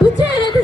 বুঝে রেখে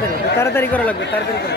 তাড়াতাড়ি তাড়াতাড়ি করা লাগবে তাড়াতাড়ি করা।